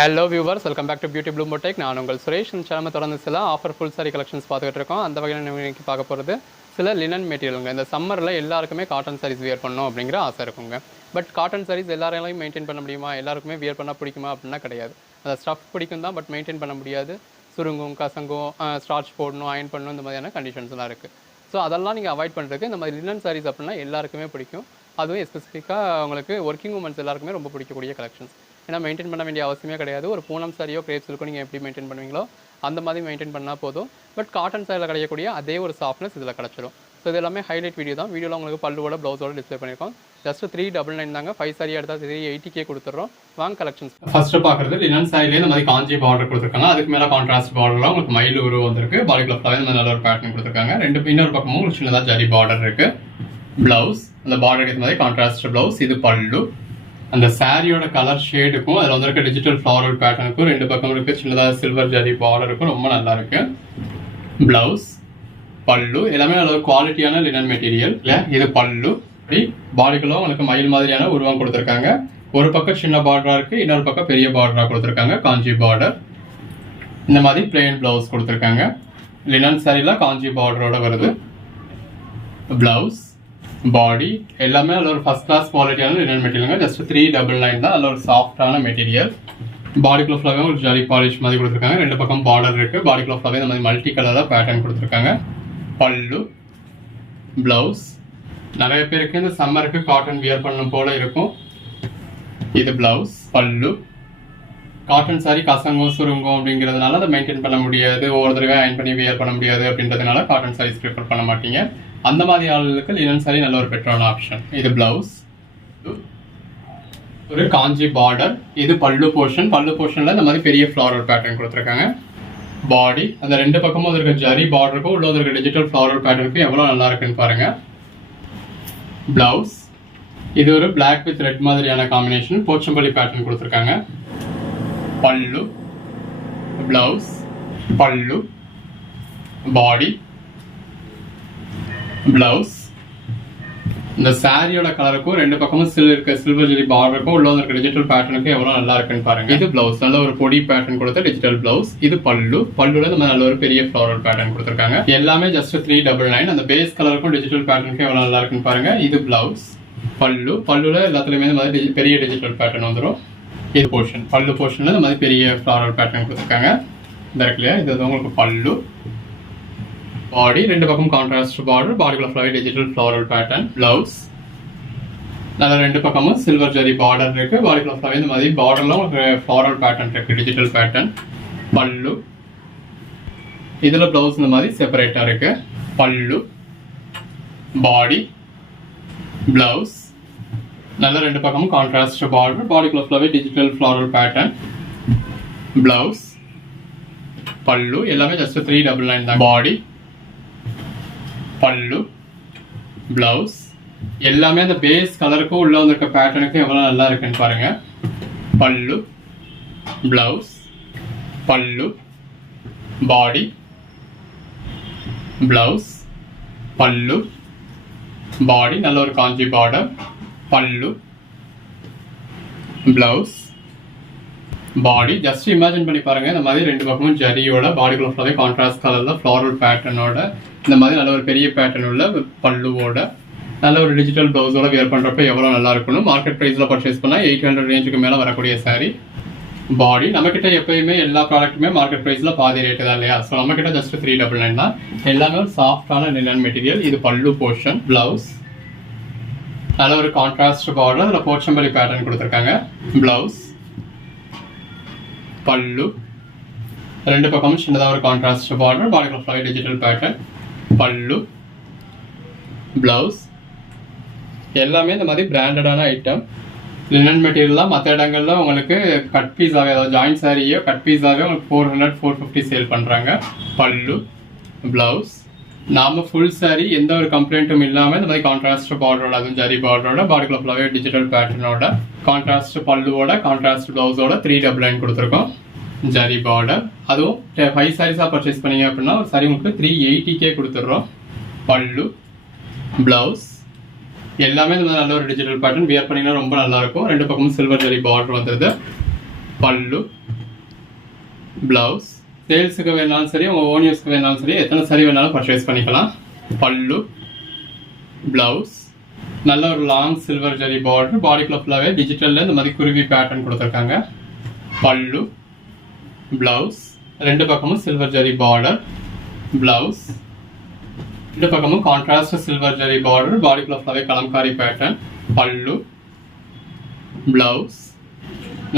Hello viewers, welcome back to beauty bloom boutique. நான் உங்கள் சுரேஷ். இந்த சேனல் தொடர்ந்து சில ஆஃபர் ஃபுல் சாரி கலெக்ஷன்ஸ் பார்த்துக்கிட்டு இருக்கோம். அந்த வகையில் இன்னைக்கு பார்க்க போகிறது சில லினன் மெட்டீரியலுங்க. இந்த சம்மரில் எல்லாருக்குமே காட்டன் சாரீஸ் வியர் பண்ணணும் அப்படிங்கிற ஆசை இருக்குங்க. பட் காட்டன் சாரீஸ் எல்லாராலையும் மெயின்டைன் பண்ண முடியுமா, எல்லாருக்குமே வியர் பண்ணால் பிடிக்குமா அப்படின்னா கிடையாது. அந்த ஸ்டஃப் பிடிக்கும் தான், பட் மெயின்டைன் பண்ண முடியாது. சுருங்கும், கசங்கும், ஸ்டார்ச் போடணும், அயன் பண்ணணும், இந்த மாதிரியான கண்டிஷன்ஸ்லாம் இருக்குது. ஸோ அதெல்லாம் நீங்கள் அவாய்ட் பண்ணுறதுக்கு இந்த மாதிரி லினன் சாரீஸ் அப்படின்னா எல்லாருக்குமே பிடிக்கும். அதுவும் எஸ்பெசிஃபிக்காக உங்களுக்கு ஒர்க்கிங் உமன்ஸ் எல்லாருக்குமே ரொம்ப பிடிக்கக்கூடிய கலெக்ஷன்ஸ். ஏன்னா மெயின்டைன் பண்ண வேண்டிய அவசியமே கிடையாது. ஒரு பூனம் சாரியோ கிரேப் சில்க்கோ நீங்கள் எப்படி மெயின்டைன் பண்ணுவீங்களோ அந்த மாதிரி மெயின்டைன் பண்ணால் போதும். பட் காட்டன் சாரியில் கிடைக்கக்கூடிய அதே ஒரு சாஃப்ட்னஸ் இதில் கிடச்சிடும். ஸோ இது எல்லாமே ஹைலைட் வீடியோ தான். வீடியோவில் உங்களுக்கு பல்லுவோட ப்ளவுஸோட டிஸ்பிளே பண்ணியிருக்கோம். ஜஸ்ட் 399 தாங்க. 5 சாரி எடுத்தால் 380K கொடுத்துட்றோம். வாங்க கலெக்ஷன்ஸ் ஃபர்ஸ்ட்டு பார்க்குறது லினன் சாரிலேயே இந்த மாதிரி காஞ்சி பார்டர் கொடுத்துருக்காங்க. அதுக்கு மேலே கான்ட்ராஸ்ட் பார்டர்லாம் உங்களுக்கு மயில் உருவம் வந்திருக்கு. பாடி கிளாஃப்லாவே இந்த நல்ல ஒரு பேட்டர்ன் கொடுத்துருக்காங்க. இன்னொரு பக்கமும் உங்களுக்கு சின்னதாக ஜரி பார்டர் இருக்குது. ப்ளவுஸ் அந்த பார்டருக்கு ஏற்ற மாதிரி கான்ட்ராஸ்ட் ப்ளவுஸ். இது பல்லு. அந்த சாரியோட கலர் ஷேடுக்கும் அதில் வந்திருக்க டிஜிட்டல் ஃப்ளாரல் பேட்டர்னுக்கும் ரெண்டு பக்கம் இருக்கு சின்னதாக சில்வர் ஜரி பார்டருக்கும் ரொம்ப நல்லா இருக்கு. பிளவுஸ், பல்லு எல்லாமே நல்ல குவாலிட்டியான லினன் மெட்டீரியல். இது பல்லு. பாடிக்குள்ள உங்களுக்கு மயில் மாதிரியான உருவம் கொடுத்துருக்காங்க. ஒரு பக்கம் சின்ன பார்டரா இருக்கு, இன்னொரு பக்கம் பெரிய பார்டரா கொடுத்துருக்காங்க. காஞ்சி பார்டர். இந்த மாதிரி பிளெயின் பிளவுஸ் கொடுத்துருக்காங்க. லினன் சாரியில காஞ்சி பார்டரோட வருது. பிளவுஸ், பாடி எல்லாமே அதில் ஒரு ஃபர்ஸ்ட் கிளாஸ் குவாலிட்டியான லினன் மெட்டீரியலுங்க. ஜஸ்ட் 399 தான். அதில் ஒரு சாஃப்டான மெட்டீரியல். பாடிக்குள்ள ஃபுல்லாகவே ஒரு ஜரி பாலிஷ் மாதிரி கொடுத்துருக்காங்க. ரெண்டு பக்கம் பார்டர் இருக்கு. பாடிக்குள்ள ஃபுல்லாகவே இந்த மாதிரி மல்டி கலராக பேட்டர்ன் கொடுத்துருக்காங்க. பல்லு, பிளவுஸ். நிறைய பேருக்கு இந்த சம்மருக்கு காட்டன் வியர் பண்ணும் போல இருக்கும். இது பிளவுஸ், பல்லு. காட்டன் சாரி கசங்கும் சுருங்கும் அப்படிங்கிறதுனால அதை மெயின்டைன் பண்ண முடியாது, ஒவ்வொரு தடவை அயன் பண்ணி வியர் பண்ண முடியாது அப்படின்றதுனால காட்டன் சாரீஸ் ப்ரிஃபர் பண்ண மாட்டீங்க. அந்த மாதிரி ஆளுகளுக்கு லினன் சாரி நல்ல ஒரு பெட்டரான ஆப்ஷன். இது பிளவுஸ், ஒரு காஞ்சி பார்டர். இது பல்லு போர்ஷன். பல்லு போர்ஷன்ல இந்த மாதிரி பெரிய ஃப்ளாரல் பேட்டர்ன் கொடுத்துருக்காங்க. பாடி அந்த ரெண்டு பக்கமும் இருக்க ஜரி பார்டருக்கும் உள்ள இருக்க டிஜிட்டல் ஃப்ளாரல் பேட்டர்னுக்கும் எவ்வளோ நல்லா இருக்குன்னு பாருங்க. பிளவுஸ், இது ஒரு பிளாக் வித் ரெட் மாதிரியான காம்பினேஷன் போச்சம்பள்ளி பேட்டர்ன் கொடுத்துருக்காங்க. பல்லு, பிளவுஸ், பல்லு, பாடி, பிளவுஸ். இந்த சாரியோட கலருக்கும் ரெண்டு பக்கமும் சில்வர் ஜெரி பார்டருக்கும் உள்ள இருக்க டிஜிட்டல் பேட்டர்னுக்கு எவ்வளவு நல்லா இருக்குன்னு பாருங்க. இது பிளவுஸ், நல்ல ஒரு பொடி பேட்டர்ன் கொடுத்த டிஜிட்டல் பிளவுஸ். இது பல்லு. பல்லுல நம்ம நல்ல ஒரு பெரிய ஃப்ளாரல் பேட்டர்ன் கொடுத்துருக்காங்க. எல்லாமே ஜஸ்ட் 399. அந்த பேஸ் கலருக்கும் டிஜிட்டல் பேட்டர்னுக்கு எவ்வளவு நல்லா இருக்குன்னு பாருங்க. இது பிளவுஸ், பல்லு. பல்லுல எல்லாத்துலயுமே இந்த மாதிரி பெரிய டிஜிட்டல் பேட்டர்ன் வந்துடும். இது போர்ஷன், பல்லு போர்ஷன்ல இந்த மாதிரி பெரிய ஃப்ளாரல் பேட்டர்ன் கொடுத்துருக்காங்க. இந்த இருக்குல்லையா, இது உங்களுக்கு பல்லு. பாடி ரெண்டு பக்கம் கான்ட்ராஸ்ட் பார்டர், பாடிக்குள்ள ஃபுல்லாவே டிஜிட்டல் ஃப்ளாரல் பேட்டர்ன். பிளவுஸ், நல்ல ரெண்டு பக்கமும் சில்வர் ஜரி பார்டர் இருக்கு. பாடிக்குள்ள ஃபுல்லாவே இந்த மாதிரி பார்டர்ல உங்களுக்கு ஃப்ளாரல் பேட்டர்ன் இருக்கு, டிஜிட்டல் பேட்டர்ன். பல்லு, இதுல பிளவுஸ் இந்த மாதிரி செப்பரேட்டா இருக்கு. பல்லு, பாடி, பிளவுஸ். நல்ல ரெண்டு பக்கமும் கான்ட்ராஸ்ட் பார்டர், பாடிக்குள்ள ஃபுல்லாவே டிஜிட்டல் ஃப்ளாரல் பேட்டர்ன். பிளவுஸ், பல்லு எல்லாமே ஜஸ்ட் 399 தான். பாடி, பல்லு, பிளவுஸ் எல்லாமே அந்த பேஸ் கலருக்கும் உள்ள வந்திருக்க பேட்டர்னுக்கு எவ்வளவு நல்லா இருக்குன்னு பாருங்க. பல்லு, பிளவுஸ், பல்லு, பாடி, பிளவுஸ், பல்லு, பாடி நல்ல ஒரு காஞ்சி பார்டர். பல்லு, பிளவுஸ், பாடி. ஜஸ்ட் இமேஜின் பண்ணி பாருங்க, இந்த மாதிரி ரெண்டு பக்கமும் ஜரியோட பாடிக்குள்ள ஃபுல்லாவே கான்ட்ராஸ்ட் கலர்ல ஃப்ளாரல் பேட்டர்னோட இந்த மாதிரி நல்ல ஒரு பெரிய பேட்டர்ன் உள்ள பல்லுவோட நல்ல ஒரு டிஜிட்டல் பிளவுஸோட வியர் பண்றப்ப எவ்வளவு நல்லா இருக்கணும். மார்க்கெட் பிரைஸ்ல பர்ச்சேஸ் பண்ணா 800 ரேஞ்சுக்கு மேல வரக்கூடிய சாரி. பாடி நம்ம கிட்ட எப்பயுமே எல்லா ப்ராடக்ட்டுமே மார்க்கெட் பிரைஸ்ல பாதி ரேட்டு தான் இல்லையா. ஸோ நம்ம கிட்ட ஜஸ்ட் 399 தான். எல்லாமே ஒரு சாஃப்டான லினன் மெட்டீரியல். இது பல்லு போர்ஷன். பிளவுஸ், நல்ல ஒரு கான்ட்ராஸ்ட் பார்டர், அதில் போச்சம்பள்ளி பேட்டர்ன் கொடுத்துருக்காங்க. பிளவுஸ், பல்லு ரெண்டு பக்கமும் சின்னதாக ஒரு கான்ட்ராஸ்ட் பார்டர், பாடிக்குள்ள ஃபுல்லாவே டிஜிட்டல் பேட்டர்ன். பல்லு, பிளவுஸ் எல்லாமே இந்த மாதிரி பிராண்டடான ஐட்டம். லினன் மெட்டீரியல்லாம் மற்ற இடங்கள்ல உங்களுக்கு கட் பீஸாவே, அதாவது ஜாயிண்ட் சாரியோ கட் பீஸாவே உங்களுக்கு 400 450 சேல் பண்றாங்க. பல்லு, பிளவுஸ். நாம ஃபுல் சாரி எந்த ஒரு கம்ப்ளைண்ட்டும் இல்லாமல் இந்த மாதிரி கான்ட்ராஸ்ட் பார்டரோட, அதுவும் ஜரி பார்டரோட, பாடிக்குள்ள ஃபுல்லாவே டிஜிட்டல் பேட்டர்னோட, கான்ட்ராஸ்ட் பல்லுவோட, கான்ட்ராஸ்ட் பிளவுஸோட 399 கொடுத்துருக்கோம். ஜரி பார்டர். அதுவும் 5 சாரீஸா பர்ச்சேஸ் பண்ணீங்க அப்படின்னா ஒரு சாரி உங்களுக்கு 380K கொடுத்துட்றோம். பல்லு, பிளவுஸ் எல்லாமே இந்த நல்ல ஒரு டிஜிட்டல் பேட்டர்ன். வியர் பண்ணீங்கன்னா ரொம்ப நல்லா இருக்கும். ரெண்டு பக்கமும் சில்வர் ஜரி பார்டர் வந்தது. பல்லு, ப்ளவுஸ். சேல்ஸுக்கு வேணாலும் சரி உங்கள் ஓன் யூஸ்க்கு வேணாலும் சரி எத்தனை சாரி வேணாலும் பர்ச்சேஸ் பண்ணிக்கலாம். பல்லு, ப்ளவுஸ். நல்ல ஒரு லாங் சில்வர் ஜரி பார்டர், பாடிக்குள்ள ஃபுல்லாகவே டிஜிட்டலில் இந்த மாதிரி குருவி பேட்டர்ன் கொடுத்துருக்காங்க. பல்லு, ப்ளவுஸ். ரெண்டு பக்கமும் சில்வர் ஜரி பார்டர், ப்ளவுஸ். ரெண்டு பக்கமும் கான்ட்ராஸ்ட் சில்வர் ஜரி பார்டர், பாடிக்குள்ள ஃபுல்லாகவே கலம்காரி பேட்டர்ன். பல்லு, ப்ளவுஸ்.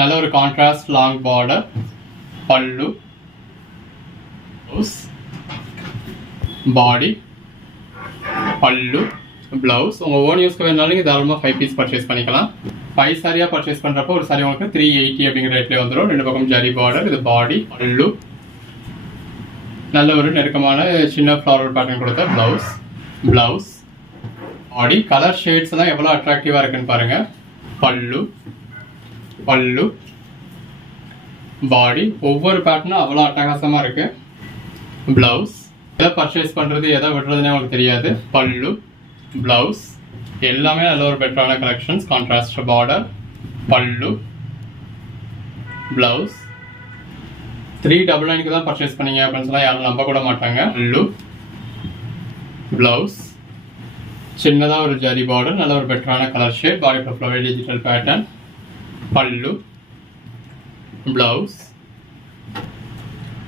நல்ல ஒரு கான்ட்ராஸ்ட் லாங் பார்டர், பல்லு, ப்ளவுஸ். பாடி, பல்லு, ப்ளவுஸ். உங்கள் ஓன் யூஸ்க்கு வேணாலும் நீங்கள் தாராளமாக 5 பீஸ் பர்ச்சேஸ் பண்ணிக்கலாம். 5 சாரியாக பர்ச்சேஸ் பண்ணுறப்போ ஒரு சாரி உங்களுக்கு 380 அப்படிங்கிற ரேட்லேயே வந்துடும். ரெண்டு பக்கம் ஜரி பார்டர். இது பாடி, பல்லு. நல்ல ஒரு நெருக்கமான சின்ன ஃப்ளாரல் பேட்டர்ன் கொடுத்த ப்ளவுஸ். ப்ளவுஸ், பாடி. கலர் ஷேட்ஸ் எல்லாம் எவ்வளோ அட்ராக்டிவாக இருக்குன்னு பாருங்கள். பல்லு, பல்லு, பாடி. ஒவ்வொரு பேட்டர்னும் அவ்வளோ அட்டகாசமாக இருக்கு. ப்ளவுஸ். எதை பர்ச்சேஸ் பண்ணுறது எதை விடுறதுனே உங்களுக்கு தெரியாது. பல்லு, ப்ளவுஸ். எல்லாமே நல்ல ஒரு பெட்டரான கலெக்ஷன்ஸ். கான்ட்ராஸ்ட் பார்டர், பல்லு, ப்ளவுஸ். 399 தான் பர்ச்சேஸ் பண்ணீங்க அப்படின்னு சொன்னால் யாரும் நம்ப கூட மாட்டாங்க. பல்லு, ப்ளவுஸ். சின்னதாக ஒரு ஜரி பார்டர், நல்ல ஒரு பெட்டரான colour shade, body flower digital pattern. Pallu, blouse.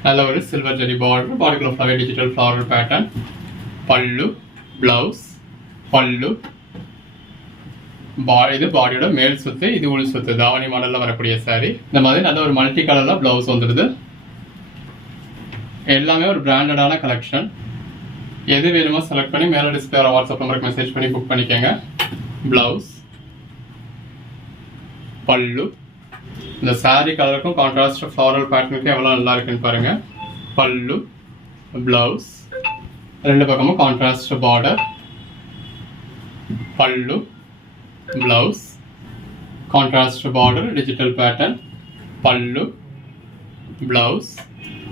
நல்ல ஒரு சில்வர் ஜரி பார்டர், பாடிக்குள்ள flower digital floral pattern. Pallu, blouse. Pallu. இது பாடியோட மேல் சுத்து, இது உள் சுத்து. தாவணி மாடல்ல வரக்கூடிய சாரி. இந்த மாதிரி நல்ல ஒரு மல்டி கலர்ல பிளவுஸ் வந்துடுது. எல்லாமே ஒரு பிராண்டடான கலெக்ஷன். எது வேணுமோ செலக்ட் பண்ணி மேலே டிஸ்பிளே வாட்ஸ்அப் நம்பருக்கு மெசேஜ் பண்ணி புக் பண்ணிக்கோங்க. பிளவுஸ், பல்லு. இந்த சாரி கலருக்கும் கான்ட்ராஸ்ட் ஃப்ளாரல் பேட்டர்னுக்கும் எவ்வளோ நல்லா இருக்குன்னு பாருங்க. பல்லு, பிளவுஸ். ரெண்டு பக்கமும் contrast border. Pallu, blouse. Contrast border, digital pattern. Pallu, blouse.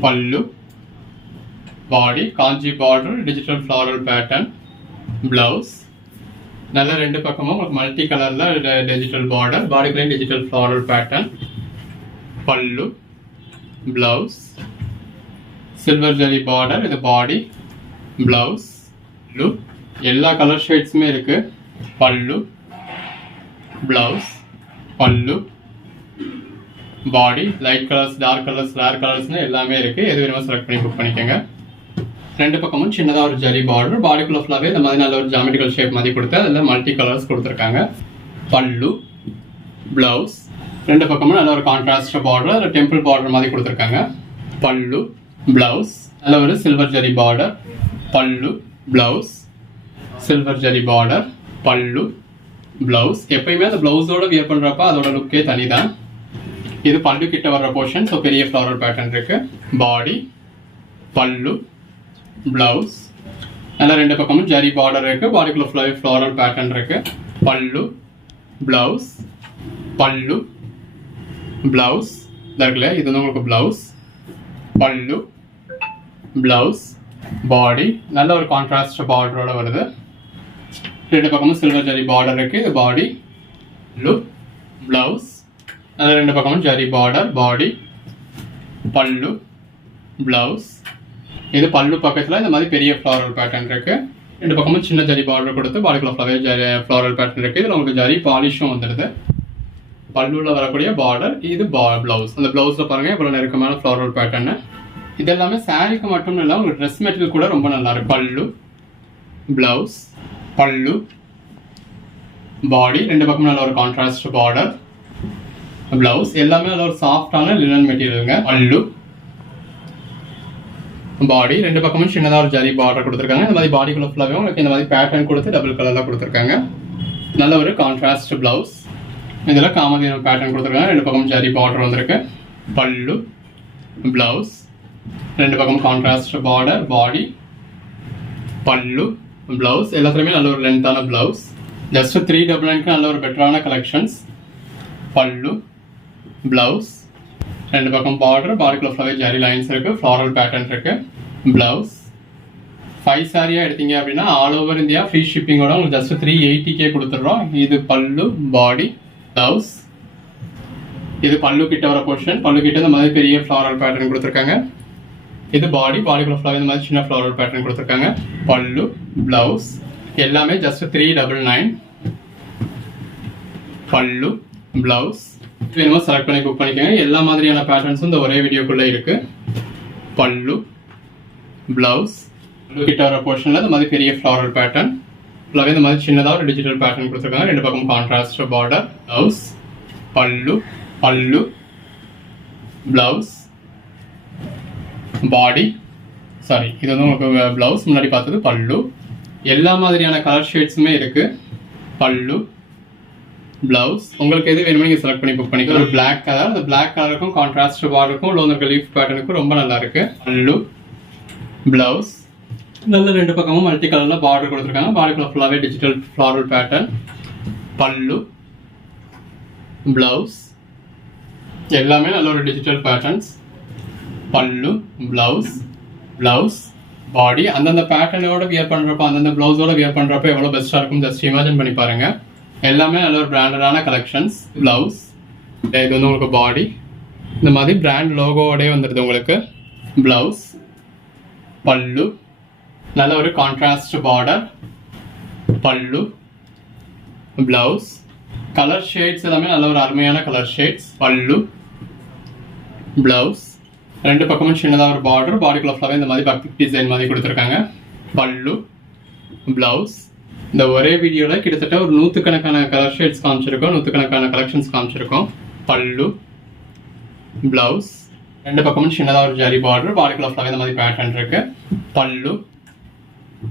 Pallu, body. Kanchi border, digital floral pattern. Blouse. நல்ல ரெண்டு பக்கமும் உங்களுக்கு மல்டி கலர்ல டிஜிட்டல் பார்டர், பாடிக்குள்ளேயும் digital floral pattern. Pallu, blouse. Silver zari border. இது பாடி, பிளவுஸ், பல்லு. எல்லா கலர் ஷேட்ஸுமே இருக்கு. Pallu, blouse, pallu, body. Light colours, dark colours, rare கலர்ஸ்னு எல்லாமே இருக்கு. எது வேணுமோ செலக்ட் பண்ணி புக் பண்ணிக்கோங்க. ரெண்டு பக்கமும் சின்னதாக ஒரு ஜரி பார்டர், பாடிக்குள்ள ஃபுல்லாகவே இந்த மாதிரி நல்ல ஒரு ஜாமெட்ரிக்கல் ஷேப் மாதிரி கொடுத்து அதில் மல்டி கலர்ஸ் கொடுத்துருக்காங்க. பல்லு, பிளவுஸ். ரெண்டு பக்கமும் நல்ல ஒரு கான்ட்ராஸ்ட் பார்டர், அதில் டெம்பிள் பார்டர் மாதிரி கொடுத்துருக்காங்க. பல்லு, பிளவுஸ். நல்ல ஒரு silver zari border. Pallu, blouse, silver zari border. Pallu, blouse. எப்பயுமே அந்த பிளவுஸோட வியர் பண்ணுறப்ப அதோட லுக்கே தனி தான். இது பல்லு கிட்ட வர்ற போர்ஷன். ஸோ பெரிய ஃப்ளாரல் பேட்டர்ன் இருக்கு. பாடி, பல்லு, பிளவுஸ். நல்லா ரெண்டு பக்கமும் ஜரி பார்டர் இருக்கு. பாடிக்குள்ள ஃபுல்லாகவே ஃப்ளாரல் பேட்டர்ன் இருக்கு. பல்லு, பிளவுஸ், பல்லு, பிளவுஸ். இருக்குல்ல, இது வந்து உங்களுக்கு பிளவுஸ். பல்லு, பிளவுஸ், பாடி. நல்ல ஒரு கான்ட்ராஸ்ட் பார்டரோட வருது. ரெண்டு பக்கமும் சில்வர் ஜரி பார்டர் இருக்கு. இது பாடி, பல்லு, பிளவுஸ். நல்ல ரெண்டு பக்கமும் ஜரி பார்டர், பாடி, பல்லு, பிளவுஸ். இது பல்லு பக்கத்தில் இந்த மாதிரி பெரிய ஃப்ளாரல் பேட்டர்ன் இருக்கு. ரெண்டு பக்கமும் சின்ன ஜரி பார்டர் கொடுத்து பாடிக்குள்ள ஃப்ளாரல் பேட்டர்ன் இருக்கு. இதில் உங்களுக்கு ஜரி பாலிஷும் வந்துடுது. பல்லுவில் வரக்கூடிய பார்டர். இது பிளவுஸ். அந்த பிளவுஸில் பாருங்க இவ்வளோ நெருக்கமான ஃப்ளாரல் பேட்டர்னு. இது எல்லாமே சாரிக்கு மட்டும் இல்லை, உங்களுக்கு ட்ரெஸ் மெட்டீரியல் கூட ரொம்ப நல்லா இருக்கு. பல்லு, பிளவுஸ், பல்லு, பாடி. ரெண்டு பக்கமும் நல்ல ஒரு கான்ட்ராஸ்ட் பார்டர், பிளவுஸ். எல்லாமே நல்ல ஒரு சாஃப்டான லினன் மெட்டீரியலுங்க. பல்லு, பாடி. ரெண்டு பக்கமும் சின்னதாக ஒரு ஜரி பார்டர் கொடுத்துருக்காங்க. இந்த மாதிரி பாடிக்குள்ள ஃபுல்லாகவே உங்களுக்கு இந்த மாதிரி பேட்டர்ன் கொடுத்து டபுள் கலரில் கொடுத்துருக்காங்க. நல்ல ஒரு கான்ட்ராஸ்ட் பிளவுஸ். இதில் காமதீனம் பேட்டர்ன் கொடுத்துருக்காங்க. ரெண்டு பக்கமும் ஜரி பார்டர் வந்திருக்கு. பல்லு, பிளவுஸ். ரெண்டு பக்கம் கான்ட்ராஸ்ட் பார்டர், பாடி, பல்லு, பிளவுஸ். எல்லாத்துலேயுமே நல்ல ஒரு லென்த்தான பிளவுஸ். ஜஸ்ட் 399 நல்ல ஒரு பெட்டரான கலெக்ஷன்ஸ். பல்லு, பிளவுஸ். ரெண்டு பக்கம் பார்டர், பாடிக்குள்ள ஃபுல்லாகவே ஜரி லைன்ஸ் இருக்கு. ஃப்ளாரல் பேட்டர்ன் இருக்கு. பிளவுஸ். 5 சாரியாக எடுத்தீங்க அப்படின்னா ஆல் ஓவர் இந்தியா ஃப்ரீ ஷிப்பிங்கோட உங்களுக்கு ஜஸ்ட் 380K கொடுத்துட்றோம். இது பல்லு, பாடி, பிளவுஸ், இது பல்லு கிட்ட வர போர்ஷன். பல்லு கிட்ட இந்த மாதிரி பெரிய ஃப்ளாரல் பேட்டர்ன் கொடுத்துருக்காங்க. இது பாடிக்குள்ள ஃப்ளவர் இந்த மாதிரி சின்ன ஃப்ளாரல் பேட்டர்ன் கொடுத்துருக்காங்க. பல்லு, பிளவுஸ் எல்லாமே ஜஸ்ட் 399. பல்லு, பிளவுஸ் வேணுமோ செலக்ட் பண்ணி புக் பண்ணிக்கோங்க. எல்லா மாதிரியான பேட்டர்ன்ஸும் இந்த ஒரே வீடியோக்குள்ள இருக்கு. பல்லு, பிளவுஸ், பல்லு கிட்ட வர போர்ஷன்ல இந்த மாதிரி பெரிய ஃப்ளாரல் பேட்டர்ன், ஃபுல்லாகவே இந்த மாதிரி சின்னதாக ஒரு டிஜிட்டல் பேட்டர்ன் கொடுத்துருக்காங்க. ரெண்டு பக்கம் கான்ட்ராஸ்ட் பார்டர். பிளவுஸ், பல்லு, பிளவுஸ், பாடி. சாரி, இது வந்து உங்களுக்கு பிளவுஸ், முன்னாடி பார்த்தது பல்லு. எல்லா மாதிரியான கலர் ஷேட்ஸுமே இருக்கு. பல்லு, பிளவுஸ் உங்களுக்கு எது வேணுமோ நீங்கள் செலக்ட் பண்ணி புக் பண்ணிக்கலாம். ஒரு பிளாக் கலர், அந்த பிளாக் கலருக்கும் கான்ட்ராஸ்ட் பார்டருக்கும் லோன் லீஃப் பேட்டர்னுக்கும் ரொம்ப நல்லா இருக்கு. பல்லு, பிளவுஸ் நல்ல ரெண்டு பக்கமும் மல்டி கலர்ல பார்டர் கொடுத்துருக்காங்க. பார்டருக்குள்ள ஃபுல்லாகவே digital floral pattern. Pallu, blouse எல்லாமே நல்ல ஒரு டிஜிட்டல் பேட்டர்ன்ஸ். பல்லு, பிளவுஸ், பாடி. அந்தந்த பேட்டர்னோட வியர் பண்ணுறப்போ, அந்தந்த பிளவுஸோட வியர் பண்ணுறப்போ எவ்வளோ பெஸ்ட்டாக இருக்கும் ஜஸ்ட் இமேஜின் பண்ணி பாருங்க. எல்லாமே நல்ல ஒரு பிராண்டடான கலெக்ஷன்ஸ். பிளவுஸ், இது வந்து உங்களுக்கு பாடி இந்த மாதிரி பிராண்ட் லோகோவோடே வந்துடுது உங்களுக்கு. பிளவுஸ், பல்லு நல்ல ஒரு contrast border. Pallu, blouse colour shades எல்லாமே நல்ல ஒரு அருமையான கலர் ஷேட்ஸ். பல்லு, பிளவுஸ் ரெண்டு பக்கமும் சின்னதாக ஒரு பார்டர், பாடிக்குள்ள ஃபுல்லாகவே இந்த மாதிரி பக்தி டிசைன் மாதிரி கொடுத்துருக்காங்க. பல்லு, பிளவுஸ் இந்த ஒரே வீடியோவில் கிட்டத்தட்ட ஒரு 100கணக்கான கலர் ஷேட்ஸ் காமிச்சிருக்கோம், 100கணக்கான கலெக்ஷன்ஸ் காமிச்சிருக்கோம். பல்லு, பிளவுஸ் ரெண்டு பக்கமும் சின்னதாக ஒரு ஜரி பார்டர், பாடிக்குள்ள ஃபுல்லாகவே இந்த மாதிரி பேட்டர்ன் இருக்கு. பல்லு,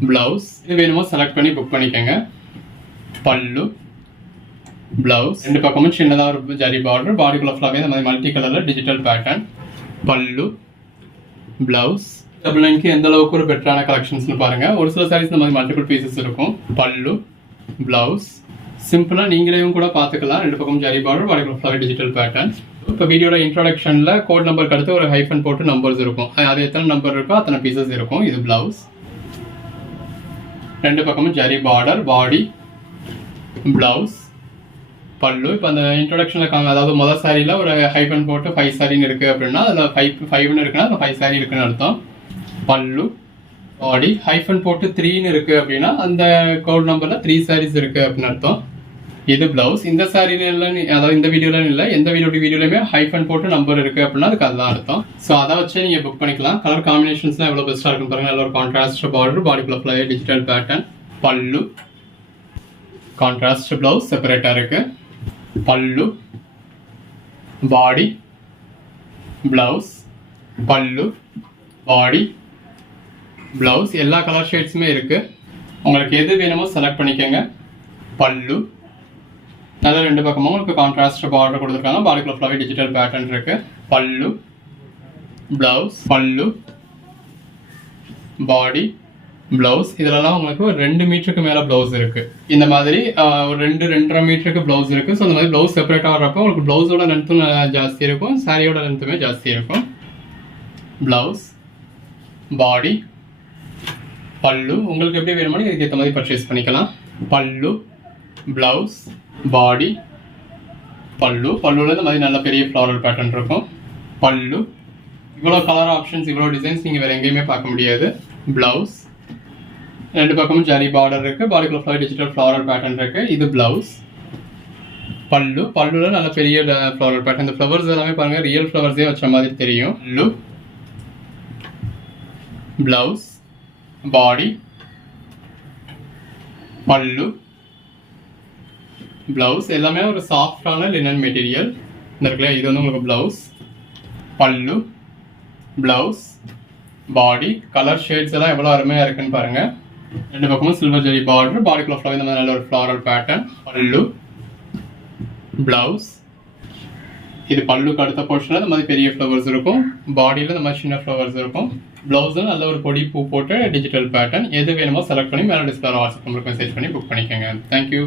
பிளவுஸ் இது வேணுமோ செலக்ட் பண்ணி புக் பண்ணிக்கோங்க. பல்லு, பிளவுஸ் ரெண்டு பக்கமும் சின்னதாக ஒரு ஜரி பார்டர், பாடிக்குள்ள ஃபுல்லாகவே இந்த மாதிரி மல்டி கலரில் டிஜிட்டல் பேட்டர்ன். பல்லு, பிளவுஸ். 999க்கு எந்த அளவுக்கு ஒரு பெட்டரான கலெக்ஷன்ஸ்னு பாருங்க. ஒரு சில சாரீஸ் இந்த மாதிரி மல்டிபிள் பீசஸ் இருக்கும். பல்லு, பிளவுஸ் சிம்பிளா நீங்களையும் கூட பார்த்துக்கலாம். ரெண்டு பக்கம் ஜரி பார்டர், பாடிக்குள்ள ஃபுல்லாகவே டிஜிட்டல் பேட்டர்ன். இப்போ வீடியோட இன்ட்ரோடக்ஷன்ல கோட் நம்பருக்கு அடுத்து ஒரு ஹைஃபன் போட்டு நம்பர்ஸ் இருக்கும். அது எத்தனை நம்பர் இருக்கோ அத்தனை பீசஸ் இருக்கும். இது பிளவுஸ், ரெண்டு பக்கமும் ஜரி பார்டர், பாடி, பிளவுஸ், பல்லு. இப்போ அந்த இன்ட்ரோடக்ஷனில் அதாவது முதல் சாரியில் ஒரு ஹைஃபன் போட்டு 5 சாரின்னு இருக்குது அப்படின்னா அதில் 5ன்னு இருக்குன்னா அதில் 5 சாரி இருக்குன்னு அர்த்தம். பல்லு, பாடி ஹைஃபன் போட்டு 3ன்னு இருக்குது அப்படின்னா அந்த கோட் நம்பரில் 3 சாரீஸ் இருக்குது அப்படின்னு அர்த்தம். இது பிளவுஸ். இந்த சாரியில அதாவது இந்த வீடியோல இல்லை, எந்த வீடியோலையுமே ஹைஃபன் போட்டு நம்பர் இருக்குது அப்படின்னா அதுக்கு அதுதான் அர்த்தம். ஸோ அதை வச்சு நீங்கள் புக் பண்ணிக்கலாம். கலர் காம்பினேஷன்ஸ்லாம் எவ்வளோ பெஸ்ட்டாக இருக்குன்னு பாருங்கள். நல்ல ஒரு கான்ட்ராஸ்ட் பார்டர், பாடிக்குள்ள ஃபுல்லாகவே டிஜிட்டல் பேட்டர்ன். பல்லு, கான்ட்ராஸ்ட் பிளவுஸ் செப்பரேட்டாக இருக்குது. பல்லு, பாடி, பிளவுஸ், பல்லு, பாடி, பிளவுஸ் எல்லா கலர் ஷேட்ஸுமே இருக்கு. உங்களுக்கு எது வேணுமோ செலக்ட் பண்ணிக்கோங்க. பல்லு நல்ல ரெண்டு பக்கமும் உங்களுக்கு கான்ட்ராஸ்ட் பார்டர் கொடுத்துருக்காங்க. பாடிக்குள்ள ஃபுல்லாகவே டிஜிட்டல் பேட்டர்ன் இருக்கு. பல்லு, பிளவுஸ், பல்லு, பாடி, பிளவுஸ் இதெல்லாம் உங்களுக்கு ஒரு 2 மீட்டருக்கு மேல பிளவுஸ் இருக்கு. இந்த மாதிரி ஒரு 2-2.5 மீட்டருக்கு பிளவுஸ் இருக்கு. ஸோ இந்த மாதிரி பிளவுஸ் செப்பரேட்டா வர்றப்போ உங்களுக்கு பிளவுஸோட லென்த்தும் ஜாஸ்தி இருக்கும், சாரியோட லென்த்துமே ஜாஸ்தி இருக்கும். பிளவுஸ், பாடி, பல்லு உங்களுக்கு எப்படி வேணுமோ இதுக்கு ஏற்ற மாதிரி பர்ச்சேஸ் பண்ணிக்கலாம். பல்லு, பிளவுஸ், பாடி, பல்லு. பல்லுல இந்த மாதிரி நல்ல பெரிய ஃப்ளாரல் பேட்டர்ன் இருக்கும். பல்லு இவ்வளோ கலர் ஆப்ஷன்ஸ், இவ்வளோ டிசைன்ஸ் நீங்கள் வேற எங்கேயுமே பார்க்க முடியாது. பிளவுஸ் ரெண்டு பக்கமும் ஜரி பார்டர் இருக்கு, பாடிக்குள்ள ஃபுல்லாக டிஜிட்டல் ஃப்ளாரல் பேட்டர்ன் இருக்கு. இது பிளவுஸ். பல்லு, பல்லுல நல்ல பெரிய ஃப்ளாரல் பேட்டர்ன். இந்த ஃப்ளவர்ஸ் எல்லாமே பாருங்க ரியல் ஃப்ளவர்ஸே வச்ச மாதிரி தெரியும். பல்லு, பிளவுஸ், பாடி, பல்லு, பிளவுஸ் எல்லாமே ஒரு சாஃப்டான லினன் மெட்டீரியல். இந்த இருக்குல்ல இது வந்து உங்களுக்கு பிளவுஸ். பல்லு, பிளவுஸ், பாடி கலர் ஷேட்ஸ் எல்லாம் எவ்வளோ அருமையாக இருக்குன்னு பாருங்க. ரெண்டு பக்கமும் சில்வர் ஜெரி பார்டர், பாடிக்குள்ள ஃபுல்லாக இந்த மாதிரி நல்ல ஒரு ஃப்ளாரல் பேட்டர்ன். பல்லு, பிளவுஸ். இது பல்லுக்கு அடுத்த போர்ஷனில் இந்த மாதிரி பெரிய ஃப்ளவர்ஸ் இருக்கும், பாடியில் இந்த மாதிரி சின்ன ஃப்ளவர்ஸ் இருக்கும். ப்ளவுஸில் நல்ல ஒரு பொடி பூ போட்டு டிஜிட்டல் பேட்டர்ன். எது வேணுமோ செலக்ட் பண்ணி மேலே டிஸ்பிளே வாட்ஸ்அப் நம்பருக்கு மெசேஜ் பண்ணி புக் பண்ணிக்கோங்க. தேங்க்யூ.